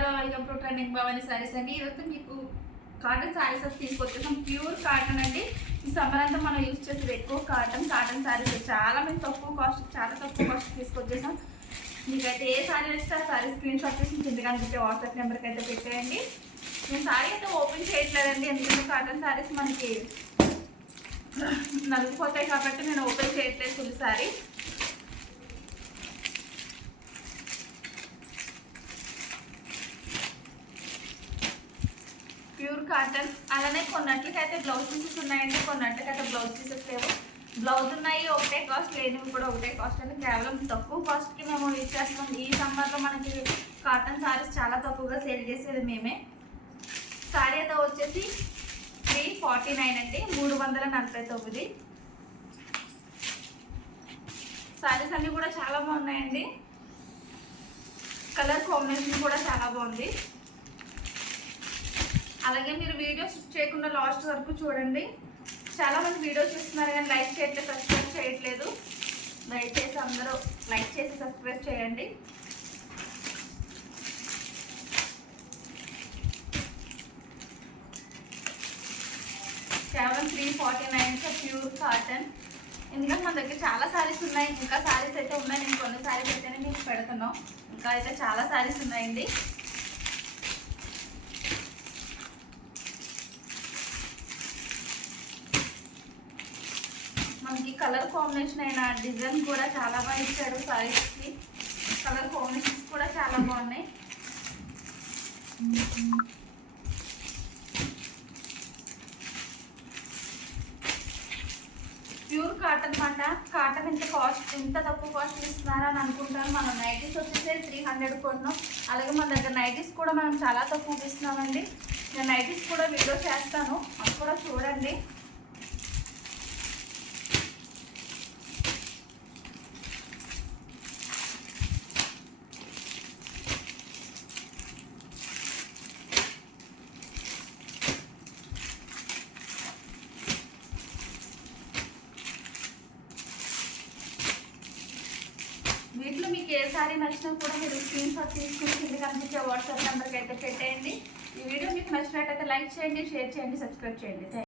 Hello welcome to trending Bhavani saris అండి. ఈరోజు మీకు కాటన్ సారీస్ తీసుకొచ్చేసాం. ప్యూర్ కాటన్ అండి. ఈ సమ్మర్ అంతా మనం యూజ్ చేసేది ఎక్కువ కాటన్ సారీస్. చాలా మంది తక్కువ కాస్ట్ తీసుకొచ్చేసాం. మీకైతే ఏ సారీ వస్తే ఆ సారీ స్క్రీన్ షాట్ తీసి కింద కనిపించే వాట్సాప్ నెంబర్కి అయితే పెట్టేయండి. నేను సారీ అయితే ఓపెన్ చేయట్లేదండి, ఎందుకంటే కాటన్ సారీస్ మనకి నలిగిపోతాయి కాబట్టి నేను ఓపెన్ చేయట్లేదు ఫుల్ సారీ. Pure cotton. అలానే కొన్నట్లకైతే బ్లౌజ్ పీసెస్ ఉన్నాయండి, కొన్నట్లకైతే బ్లౌజ్ పీసెస్ లేవు. బ్లౌజ్ ఉన్నాయి ఒకటే కాస్ట్, లేనివి కూడా ఒకటే కాస్ట్ అండి. కేవలం తక్కువ కాస్ట్కి మేము యూజ్ చేస్తాం. ఈ సమ్మర్లో మనకి కాటన్ సారీస్ చాలా తక్కువగా సేల్ చేసేది మేమే. సారీ అయితే వచ్చేసి 349 అండి, 349. సారీస్ అన్నీ కూడా చాలా బాగున్నాయండి. కలర్ కాంబినేషన్ కూడా చాలా బాగుంది. అలాగే మీరు వీడియో స్కిప్ చేయకుండా లాస్ట్ వరకు చూడండి. చాలా మంది వీడియో చూస్తున్నారు కానీ లైక్ చేయట్లేదు, సబ్స్క్రైబ్ చేయట్లేదు. దయచేసి అందరూ లైక్ చేసి సబ్స్క్రైబ్ చేయండి. కేవలం 349 ప్యూర్ కాటన్. ఎందుకంటే మన దగ్గర చాలా సారీస్ ఉన్నాయి, ఇంకా సారీస్ అయితే ఉన్నాయి. నేను కొన్ని సారీస్ అయితేనే మీకు పెడుతున్నాం, ఇంకా అయితే చాలా సారీస్ ఉన్నాయండి. మనకి కలర్ కాంబినేషన్ అయిన డిజైన్ కూడా చాలా బాగా ఇచ్చాడు. సారీస్కి కలర్ కాంబినేషన్స్ కూడా చాలా బాగున్నాయి. ప్యూర్ కాటన్ మాట. కాటన్ ఇంత తక్కువ కాస్ట్ ఇస్తున్నారా అని అనుకుంటారు. మనం నైటీస్ వచ్చేసి 300 కొన్నాం. అలాగే మన దగ్గర నైటీస్ కూడా మనం చాలా తక్కువ ఇస్తున్నామండి. నేను నైటీస్ కూడా వీడియో చేస్తాను, అది కూడా చూడండి. వీటిలో మీకు ఏ సారీ నచ్చినా కూడా మీరు స్క్రీన్ షాట్ తీసుకుని కింద కనిపించే వాట్సాప్ నెంబర్కి అయితే పెట్టేయండి. ఈ వీడియో మీకు నచ్చినట్టయితే లైక్ చేయండి, షేర్ చేయండి, సబ్స్క్రైబ్ చేయండి.